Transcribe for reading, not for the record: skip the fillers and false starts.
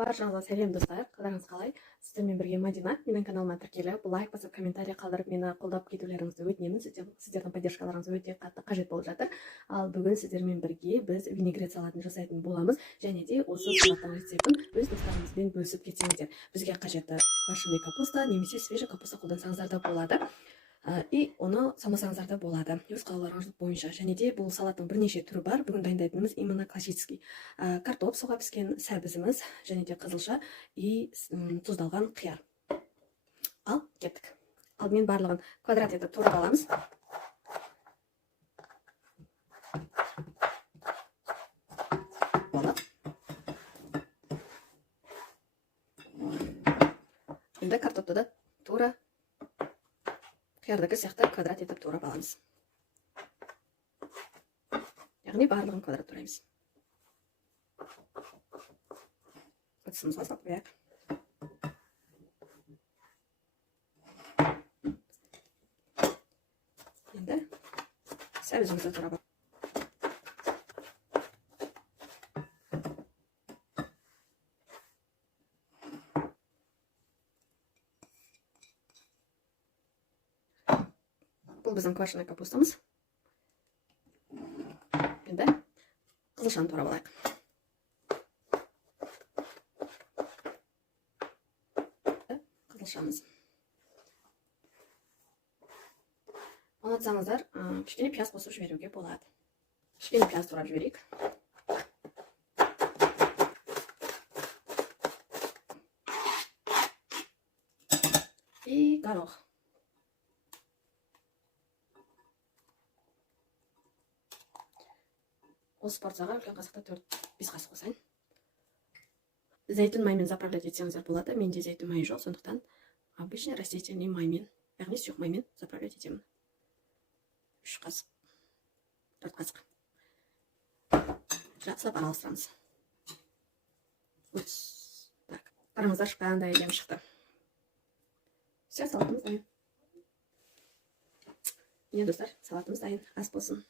Баршаңызға сәлем достар, қалдарыңыз қалай? Сіздермен бірге Мадина. Менің каналыма тіркеліп, лайк басып, комментарий қалдырып, мені қолдап кетулеріңізді өтінемін. Сіздердің поддержкаларыңыз өте қатты қажет болып жатыр. Ал бүгін сіздермен бірге біз винегрет салатын жасайтын боламыз, және де осы салаттың рецептін өз достарыңызбен бөлісіп кетсеңіздер. Бізге қажетті квашеный капуста немесе свежий капуста қолдансаңыздар да болады. И оны салмасаңыздар да болады, өз қалауларыңыз бойынша. Және де бұл салаттың бірнеше түрі бар. Бүгін дайындайтынымыз именно классический. Картоп суға піскен, сәбізіміз, және де қызылша и тұздалған қияр. Ал кеттік. Алдымен барлығын квадрат етіп турап аламыз. Болады. Енді картопты да тура қиярдығы сияқты квадрат етіп турап аламыз. Яғни барлығын квадрат тураймыз. Ыдысымызға салып қояйық. Енді сәбізімізді турап аламыз. Бұл біздің квашеный капустамыз. Енді қызылшаны турап алайық. Қызылшамыз. Ұнатсаңыздар, кішкене пияз қосып жіберуге болады. Кішкене пияз турап жіберейік. И горох. Осы порцияға үлкен қасықта 4-5 қасық қосайын. Зәйтүн маймен заправлять етсеңіздер болады. Менде зәйтүн майы жоқ, сондықтан обычный растительный маймен, яғни сұйық маймен заправлять етемін. 3 қасық, 4 қасық. Жақсылап араластырамыз. Так, қараңыздар, қандай әдемі шықты. Все, салатымыз дайын. Міне достар, салатымыз дайын, ас болсын.